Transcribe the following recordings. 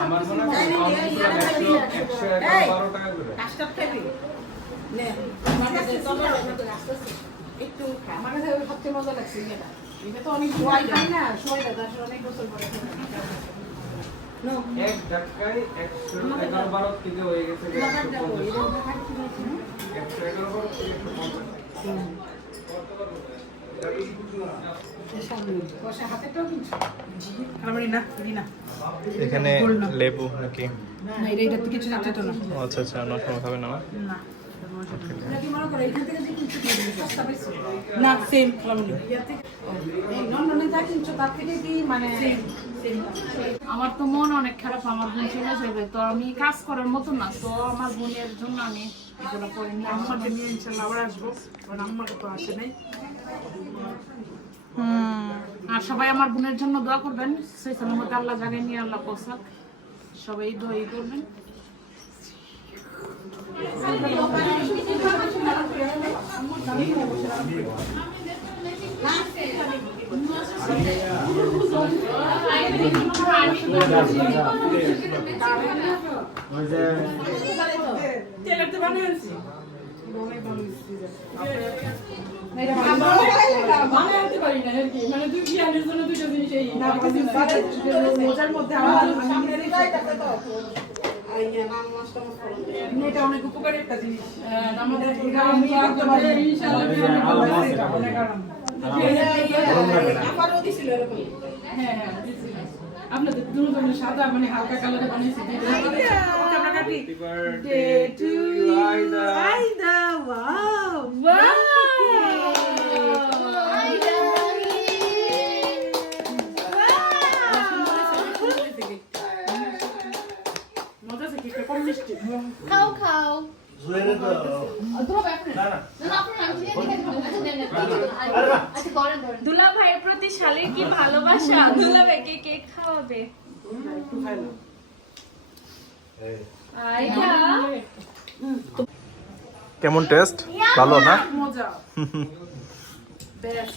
আমার মনে হয় একশো বারো টাকা করে একটু আমার কাছে সবচেয়ে মজা লাগছে এটা এটা তো অনেক সবাই খাই না? সবাই দাদা আসলে অনেক বছর পরে এক ধাক্কায় একশো এগারো বারো থেকে হয়ে গেছে একশো এগারো বারো থেকে একশো পঞ্চাশ। বসে হাতেটাও কিনছো আমার না দিদি না। এখানে লেবু নাকি? না এটা এটা কিছু যাচ্ছে তো না। আচ্ছা আচ্ছা অন্য সময় খাবে না না? না সেম আমার তো মন অনেক খারাপ আমার বোন চলে যাবে তো আমি কাজ করার মতো না তো আমার বোনের জন্য আমি এগুলো করে নিয়ে নিয়ে ইনশাল্লাহ আবার আসব কারণ তো আসে নাই। আর সবাই আমার বোনের জন্য দোয়া করবেন। সেই সালামতে আল্লাহ জাগায় নিয়ে আল্লাহ পোশাক সবাই দোয়াই করবেন তেলের তো বানিয়ে আনছি বানাতে পারি না আর কি মানে দুই বিয়ানের জন্য দুটো জিনিস এই মজার মধ্যে আমার এটা অনেক উপকারী একটা জিনিস। আমাদের হ্যাঁ হ্যাঁ। আপনাদের দুটো ধরনের সাদা মানে হালকা কালারে বানিয়েছি খাও খাও দুলা ভাইয়ের প্রতি শালের কি ভালোবাসা দুলা ভাইকে কেক খাওয়াবে কেমন টেস্ট ভালো না?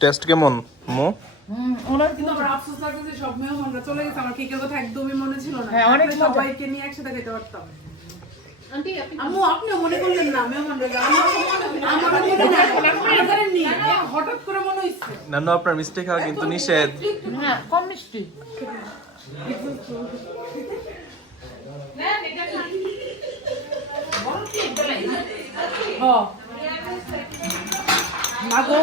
টেস্ট কেমন মো? কিন্তু আমার আফসোস লাগে যে সব মেহমানরা চলে গেছে আমার কেকের কথা একদমই মনে ছিল না অনেক সবাইকে নিয়ে একসাথে খেতে পারতাম। আন্টি আপনি আম্মু আপনিও মনে করলেন না আমার মনে হঠাৎ করে মনে হইছে। নানু আপনার মিষ্টি খাওয়া কিন্তু নিষেধ। হ্যাঁ কম মিষ্টি। হ মাগো।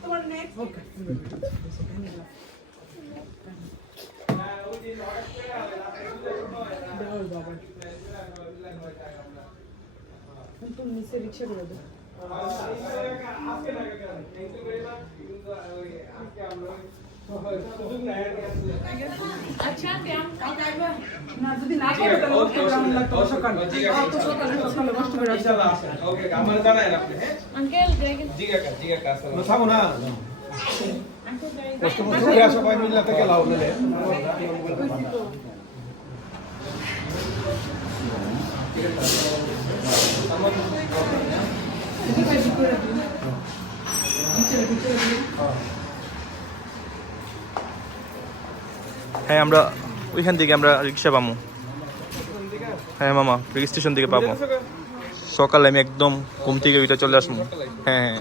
তোমার নেক্সট ওকে তুমি নিচে রিক্সা করে দাও না যদি না খেয়ে তাহলে ওকে কেমন লাগতো সকালে তো সকালে সকালে কষ্ট ইনশাআল্লাহ ওকে আমার জানাই আপনি হ্যাঁ আঙ্কেল দেখেন জিগা কা জিগা কা আসসালাম থামো না কষ্ট মষ্ট করে সবাই মিল্লা থেকে লাও নিলে হ্যাঁ আমরা ওইখান থেকে আমরা রিক্সা পাবো হ্যাঁ মামা, রেল স্টেশন থেকে পাবো। সকালে আমি একদম ঘুম থেকে ওইটা চলে আসব। হ্যাঁ হ্যাঁ।